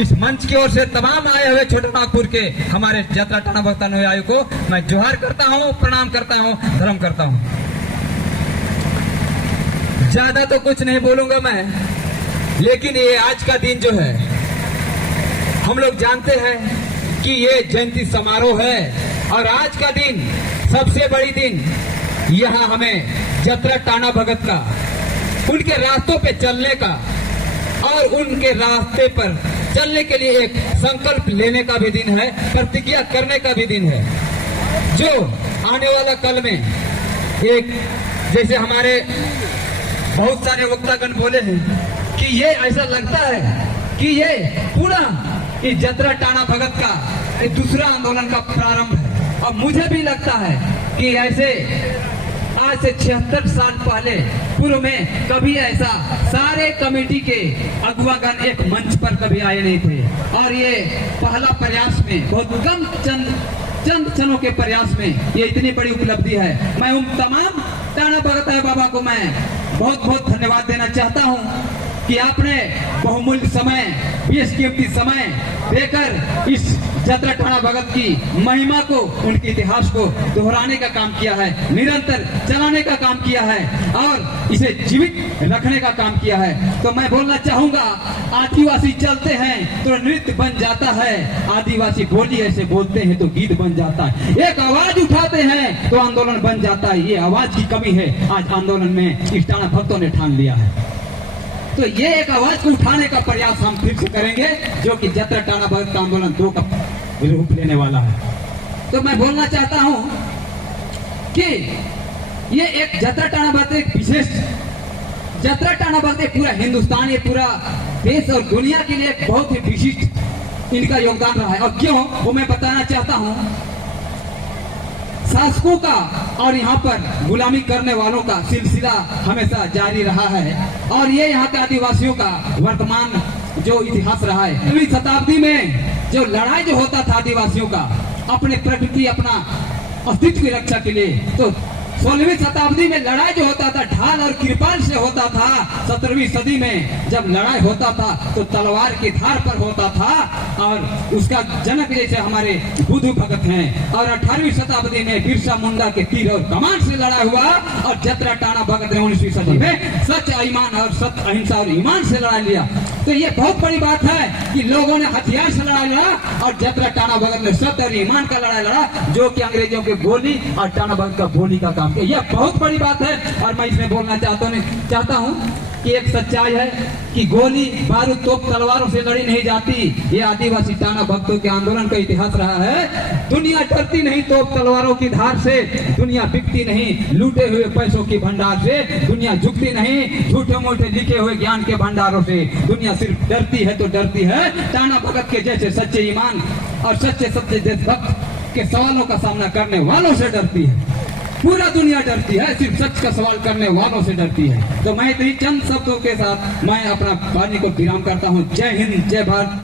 इस मंच की ओर से तमाम आए हुए छोटे नागपुर के हमारे यात्रा टाना भक्त अनुयायियों को मैं जोहार करता हूँ, प्रणाम करता हूँ, धर्म करता हूँ। ज्यादा तो कुछ नहीं बोलूंगा मैं, लेकिन ये आज का दिन जो है हम लोग जानते हैं कि ये जयंती समारोह है और आज का दिन सबसे बड़ी दिन यहाँ हमें यात्रा टाना भगत का, उनके रास्तों पे चलने का और उनके रास्ते पर चलने के लिए एक संकल्प लेने का भी दिन है, प्रतिज्ञा करने का भी दिन है। जो आने वाला कल में एक, जैसे हमारे बहुत सारे वक्तागण बोले हैं कि ये ऐसा लगता है कि ये पूरा इस यात्रा टाना भगत का एक दूसरा आंदोलन का प्रारंभ है। और मुझे भी लगता है कि ऐसे आज से 76 साल पहले पूर्व में कभी ऐसा सारे कमेटी के अगुवागण एक मंच पर कभी आए नहीं थे और ये पहला प्रयास में बहुत कम चंद क्षणों के प्रयास में ये इतनी बड़ी उपलब्धि है। मैं उन तमाम टाना भगत बाबा को मैं बहुत बहुत धन्यवाद देना चाहता हूँ कि आपने बहुमूल्य समय, बेशकीमती समय देकर इस यात्रा टाना भगत की महिमा को, उनके इतिहास को दोहराने का काम किया है, निरंतर चलाने का काम किया है और इसे जीवित रखने का काम किया है। तो मैं बोलना चाहूंगा, आदिवासी चलते हैं तो नृत्य बन जाता है, आदिवासी बोली ऐसे बोलते हैं तो गीत बन जाता है, एक आवाज उठाते हैं तो आंदोलन बन जाता है। ये आवाज की कमी है आज आंदोलन में, इस टाना भक्तों ने ठान लिया है। तो ये एक आवाज को उठाने का प्रयास हम फिर से करेंगे, जो कि यात्रा टाना भगत का आंदोलन 2 का रूप लेने वाला है। तो मैं बोलना चाहता हूं कि ये एक यात्रा टाना भगत एक विशेष यात्रा टाना भगत पूरा हिंदुस्तान, ये पूरा देश और दुनिया के लिए एक बहुत ही विशिष्ट इनका योगदान रहा है। और क्यों, वो मैं बताना चाहता हूं। शासकों का और यहाँ पर गुलामी करने वालों का सिलसिला हमेशा जारी रहा है और ये यहाँ के आदिवासियों का वर्तमान जो इतिहास रहा है। 16वीं शताब्दी में जो लड़ाई जो होता था आदिवासियों का अपने प्रकृति, अपना अस्तित्व की रक्षा के लिए, तो 16वीं शताब्दी में लड़ाई जो होता था ढाल और कृपाल से होता था। 17वीं सदी में जब लड़ाई होता था तो तलवार की धार पर होता था और उसका जनक जैसे हमारे बुद्ध भगत हैं। और 18वीं शताब्दी में बिरसा मुंडा के तीर और कमान से लड़ाई हुआ और यात्रा टाना भगत ने 19वीं सदी में सच ईमान और सत्य अहिंसा और ईमान से लड़ाई लिया। तो ये बहुत बड़ी बात है कि लोगों ने हथियार से लड़ाई लड़ा और यात्रा टाना भगत ने सत्य और ईमान का लड़ाई लड़ा, जो कि अंग्रेजों के गोली और टाना भगत का बोली का काम किया। यह बहुत बड़ी बात है। और मैं इसमें बोलना चाहता हूं कि एक सच्चाई है कि गोली, बारूद, तोप, तलवारों से लड़ी नहीं जाती। ये आदिवासी टाना भक्तों के आंदोलन का इतिहास रहा है। दुनिया डरती नहीं तोप तलवारों की धार से, दुनिया बिकती नहीं लूटे हुए पैसों की भंडार से, दुनिया झुकती नहीं झूठे मूठे लिखे हुए ज्ञान के भंडारों से। दुनिया सिर्फ डरती है तो डरती है टाना भगत के जैसे सच्चे ईमान और सच्चे देशभक्त के सवालों का सामना करने वालों से डरती है। पूरा दुनिया डरती है, सिर्फ सच का सवाल करने वालों से डरती है। तो मैं इतनी चंद शब्दों के साथ मैं अपना वाणी को विराम करता हूँ। जय हिंद, जय भारत।